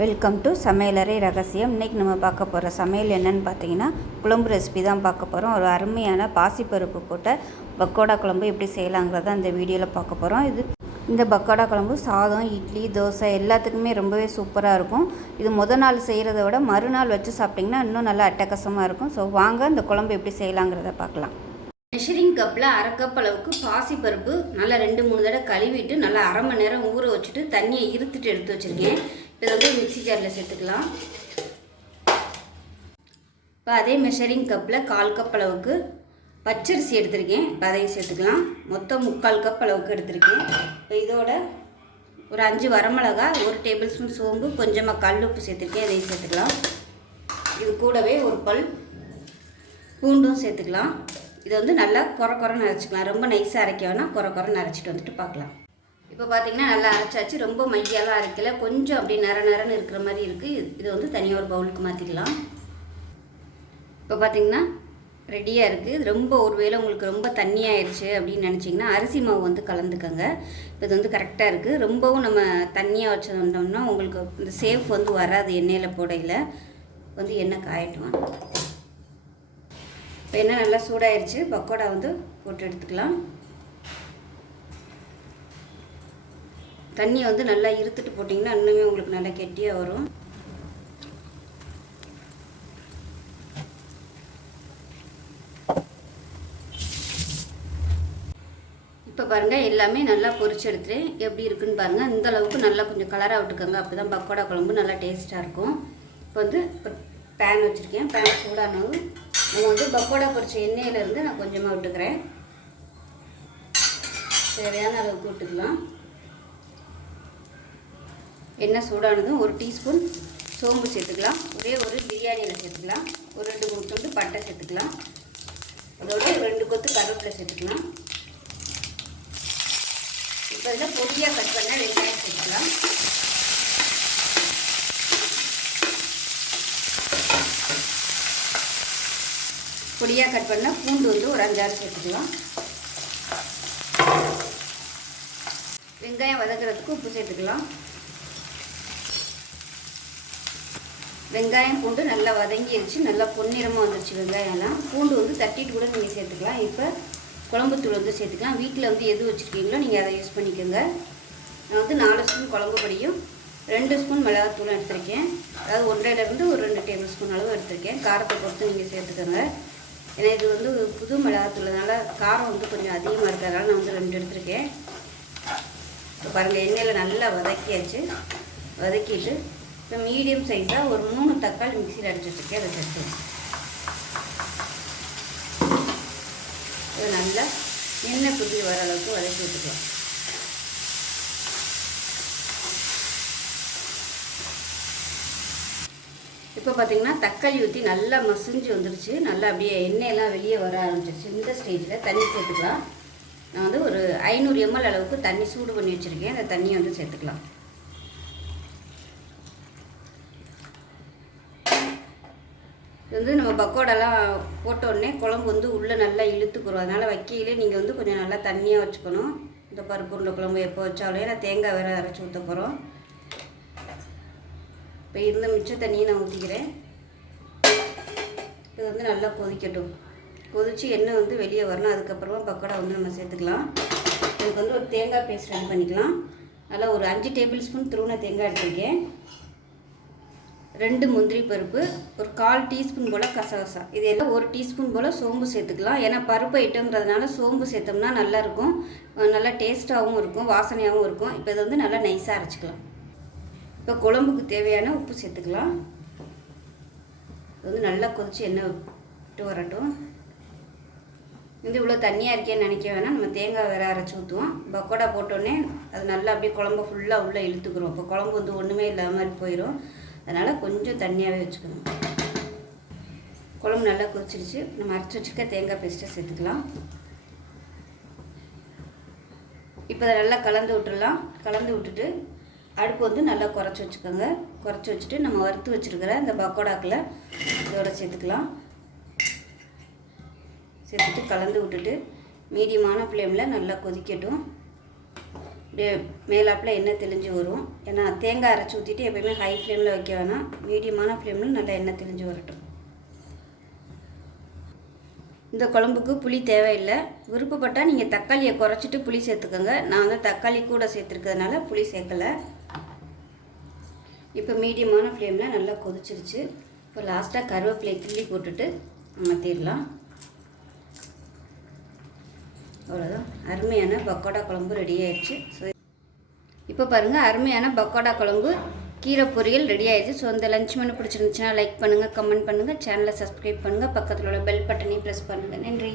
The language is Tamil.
வெல்கம் டு சமையலறை ரகசியம். இன்றைக்கி நம்ம பார்க்க போகிற சமையல் என்னென்னு பார்த்தீங்கன்னா குழம்பு ரெசிபி தான் பார்க்க போகிறோம். ஒரு அருமையான பாசிப்பருப்பு போட்ட பக்கோடா குழம்பு எப்படி செய்யலாங்கிறத அந்த வீடியோவில் பார்க்க போகிறோம். இந்த பக்கோடா குழம்பு சாதம், இட்லி, தோசை எல்லாத்துக்குமே ரொம்பவே சூப்பராக இருக்கும். இது நாள் செய்கிறத விட மறுநாள் வச்சு சாப்பிட்டிங்கன்னா இன்னும் நல்லா அட்டகாசமாக இருக்கும். ஸோ வாங்க இந்த குழம்பு எப்படி செய்யலாங்கிறத பார்க்கலாம். மெஷரிங் கப்பில் அரை கப் அளவுக்கு பாசிப்பருப்பு நல்லா 2-3 தடவை கழுவிட்டு நல்லா அரை மணி நேரம் ஊற வச்சுட்டு தண்ணியை இருத்துட்டு எடுத்து வச்சுருக்கேன். இதை வந்து மிக்ஸி ஜாரில் சேர்த்துக்கலாம். இப்போ அதே மெஷரிங் கப்பில் 1/4 கப் அளவுக்கு பச்சரிசி எடுத்திருக்கேன். இப்போ அதையும் சேர்த்துக்கலாம். மொத்தம் 3/4 கப் அளவுக்கு எடுத்திருக்கேன். இப்போ இதோட ஒரு 5 வரமிளகா, 1 டேபிள் ஸ்பூன் சோம்பு, கொஞ்சமாக கல் உப்பு சேர்த்துருக்கேன். இதையும் சேர்த்துக்கலாம். இது கூடவே ஒரு பல் பூண்டும் சேர்த்துக்கலாம். இதை வந்து நல்லா குறைன்னு அரைச்சிக்கலாம். ரொம்ப நைஸாக அரைக்க வேணால் குறைன்னு அரைச்சிட்டு வந்துட்டு பார்க்கலாம். இப்போ பார்த்திங்கன்னா நல்லா அரைச்சாச்சு. ரொம்ப மையெல்லாம் அரைக்கலை, கொஞ்சம் அப்படி நரன்னு இருக்கிற மாதிரி இருக்குது. இது வந்து தனியாக ஒரு பவுலுக்கு மாற்றிக்கலாம். இப்போ பார்த்திங்கன்னா ரெடியாக இருக்குது. ரொம்ப ஒருவேளை உங்களுக்கு ரொம்ப தண்ணியாகிடுச்சு அப்படின்னு நினச்சிங்கன்னா அரிசி மாவு வந்து கலந்துக்கங்க. இப்போ இது வந்து கரெக்டாக இருக்குது. ரொம்பவும் நம்ம தண்ணியாக வச்சுருந்தோம்னா உங்களுக்கு இந்த சேஃப் வந்து வராது. எண்ணெயில் போடையில் வந்து எண்ணெய் காயட்டும். இப்போ எண்ணெய் நல்லா சூடாகிடுச்சு. பக்கோடா வந்து போட்டு எடுத்துக்கலாம். தண்ணியை வந்து நல்லா இருத்துட்டு போட்டிங்கன்னா இன்னுமே உங்களுக்கு நல்லா கெட்டியாக வரும். இப்போ பாருங்கள் எல்லாமே நல்லா பொரிச்சு எடுத்துட்டு எப்படி இருக்குன்னு பாருங்கள். இந்த அளவுக்கு நல்லா கொஞ்சம் கலராக விட்டுக்கோங்க. அப்போ தான் பக்கோடா குழம்பு நல்லா டேஸ்ட்டாக இருக்கும். இப்போ வந்து பேன் வச்சுருக்கேன். பேன் சூடானது நம்ம வந்து பக்கோடா பொரிச்ச எண்ணெயிலேருந்து நான் கொஞ்சமாக விட்டுக்கிறேன். தேவையான அளவுக்கு விட்டுக்கலாம். எண்ணெய் சூடானதும் 1 டீஸ்பூன் சோம்பு சேர்த்துக்கலாம். ஒரே ஒரு பிரியாணியில் சேர்த்துக்கலாம். ஒரு 2-3 துண்டு பட்டை சேர்த்துக்கலாம். அதோட 2 கொத்து கருவேப்பிலை சேர்த்துக்கலாம். இப்போ இதில் பொடியாக கட் பண்ண வெங்காயம் சேர்த்துக்கலாம். பொடியாக கட் பண்ண பூண்டு வந்து ஒரு 5-6 சேர்த்துக்கலாம். வெங்காயம் வதக்கிறதுக்கு உப்பு சேர்த்துக்கலாம். வெங்காயம் பூண்டு நல்லா வதங்கிடுச்சு. நல்லா பொன்னிறமாக வந்துடுச்சு வெங்காயம்லாம். பூண்டு வந்து தட்டிட்டு கூட நீங்கள் சேர்த்துக்கலாம். இப்போ குழம்புத்தூள் வந்து சேர்த்துக்கலாம். வீட்டில் வந்து எது வச்சுருக்கீங்களோ நீங்கள் அதை யூஸ் பண்ணிக்கோங்க. நான் வந்து 4 ஸ்பூன் குழம்பு பொடியும் 2 ஸ்பூன் மிளகாத்தூளும் எடுத்திருக்கேன். அதாவது 1.5லேருந்து ஒரு 2 டேபிள் ஸ்பூன் அளவு எடுத்திருக்கேன். காரத்தை பொறுத்து நீங்கள் சேர்த்துக்கோங்க. ஏன்னா இது வந்து புது மிளகாத்தூள்னால காரம் வந்து கொஞ்சம் அதிகமாக இருக்கிறதுனால நான் வந்து 2 எடுத்திருக்கேன். இப்போ பாருங்கள் எண்ணெயில் நல்லா வதக்கியாச்சு. வதக்கிட்டு இப்போ மீடியம் சைஸாக ஒரு 3 தக்காளி மிக்சியில் அடிச்சு வச்சுருக்கேன். அதை சேர்த்து இது நல்லா எண்ணெய் குதி வர அளவுக்கு வதக்கி விட்டுக்கலாம். இப்போ பார்த்திங்கன்னா தக்காளி ஊற்றி நல்லா மசிஞ்சு வந்துடுச்சு. நல்லா அப்படியே எண்ணெயெல்லாம் வெளியே வர ஆரம்பிச்சிருச்சு. இந்த ஸ்டேஜில் தண்ணி சேர்த்துக்கலாம். நான் வந்து ஒரு 500 ml அளவுக்கு தண்ணி சூடு பண்ணி வச்சுருக்கேன். அந்த தண்ணியை வந்து சேர்த்துக்கலாம். இது வந்து நம்ம பக்கோடாலாம் போட்டோடனே குழம்பு வந்து உள்ளே நல்லா இழுத்துக்கிறோம். அதனால் வைக்கையிலே நீங்கள் வந்து கொஞ்சம் நல்லா தண்ணியாக வச்சுக்கணும். இந்த பருப்பு உருண்டை குழம்பு எப்போ வச்சாலே நான் தேங்காய் வேறு அரைச்சி ஊற்ற போகிறோம். இப்போ இருந்த மிச்ச தண்ணியை நான் ஊற்றிக்கிறேன். இது வந்து நல்லா கொதிக்கட்டும். கொதித்து எண்ணெய் வந்து வெளியே வரணும். அதுக்கப்புறமா பக்கோடா வந்து நம்ம சேர்த்துக்கலாம். இதுக்கு வந்து ஒரு தேங்காய் பேஸ்ட் ரெடி பண்ணிக்கலாம். நல்லா ஒரு 5 டேபிள் ஸ்பூன் துருவின தேங்காய் எடுத்துருக்கேன். 2 முந்திரி பருப்பு, ஒரு 1/4 டீஸ்பூன் போல் கசகசா, இது எல்லாம் 1 டீஸ்பூன் போல் சோம்பு சேர்த்துக்கலாம். ஏன்னா பருப்பு ஐட்டங்கிறதுனால சோம்பு சேர்த்தோம்னா நல்லாயிருக்கும். நல்லா டேஸ்ட்டாகவும் இருக்கும், வாசனையாகவும் இருக்கும். இப்போ இதை வந்து நல்லா நைஸாக அரைச்சிக்கலாம். இப்போ குழம்புக்கு தேவையான உப்பு சேர்த்துக்கலாம். இது வந்து நல்லா கொதித்து எண்ணெய் விட்டு வரட்டும். இது இவ்வளோ தண்ணியாக இருக்கேன்னு நினைக்க வேணாம். நம்ம தேங்காய் வேறு அரைச்சி ஊற்றுவோம். பக்கோடா போட்டோன்னே அது நல்லா அப்படியே குழம்பு ஃபுல்லாக உள்ளே இழுத்துக்கிறோம். இப்போ குழம்பு வந்து ஒன்றுமே இல்லாத மாதிரி போயிடும். அதனால் கொஞ்சம் தண்ணியாகவே வச்சுக்கணும். குழம்பு நல்லா கொதிச்சிருச்சு. நம்ம அரைச்சி வச்சுக்க தேங்காய் பேஸ்ட்டை சேர்த்துக்கலாம். இப்போ அதை நல்லா கலந்து விட்டுடலாம். கலந்து விட்டுட்டு அடுப்பு வந்து நல்லா குறைச்சி வச்சுக்கோங்க. குறைச்சி வச்சுட்டு நம்ம வறுத்து வச்சுருக்கிற இந்த பக்கோடாக்கில் இதோட சேர்த்துக்கலாம். சேர்த்துட்டு கலந்து விட்டுட்டு மீடியமான ஃப்ளேமில் நல்லா கொதிக்கட்டும். இப்படியே மேலாப்பில் எண்ணெய் தெளிஞ்சு வரும். ஏன்னா தேங்காய் அரைச்சி ஊற்றிட்டு எப்போயுமே ஹை ஃப்ளேமில் வைக்க வேணாம், மீடியமான ஃப்ளேமில் நல்லா எண்ணெய் தெளிஞ்சு வரட்டும். இந்த குழம்புக்கு புளி தேவையில்லை. விருப்பப்பட்டால் நீங்கள் தக்காளியை குறைச்சிட்டு புளி சேர்த்துக்கோங்க. நான் வந்து தக்காளி கூட சேர்த்துருக்கிறதுனால புளி சேர்க்கலை. இப்போ மீடியமான ஃப்ளேமில் நல்லா கொதிச்சிருச்சு. இப்போ லாஸ்ட்டாக கருவேப்பிலை கிள்ளி போட்டுட்டு மாற்றிடலாம். அவ்வளோதான், அருமையான பக்கோடா குழம்பு ரெடி ஆயிடுச்சு. ஸோ இப்போ பாருங்கள், அருமையான பக்கோடா குழம்பு கீரை பொரியல் ரெடி ஆயிடுச்சு. ஸோ இந்த லஞ்ச் மெனு பிடிச்சிருந்துச்சுன்னா லைக் பண்ணுங்கள், கமெண்ட் பண்ணுங்கள், சேனலை சப்ஸ்கிரைப் பண்ணுங்கள், பக்கத்தில் உள்ள பெல் பட்டனையும் ப்ரெஸ் பண்ணுங்கள். நன்றி.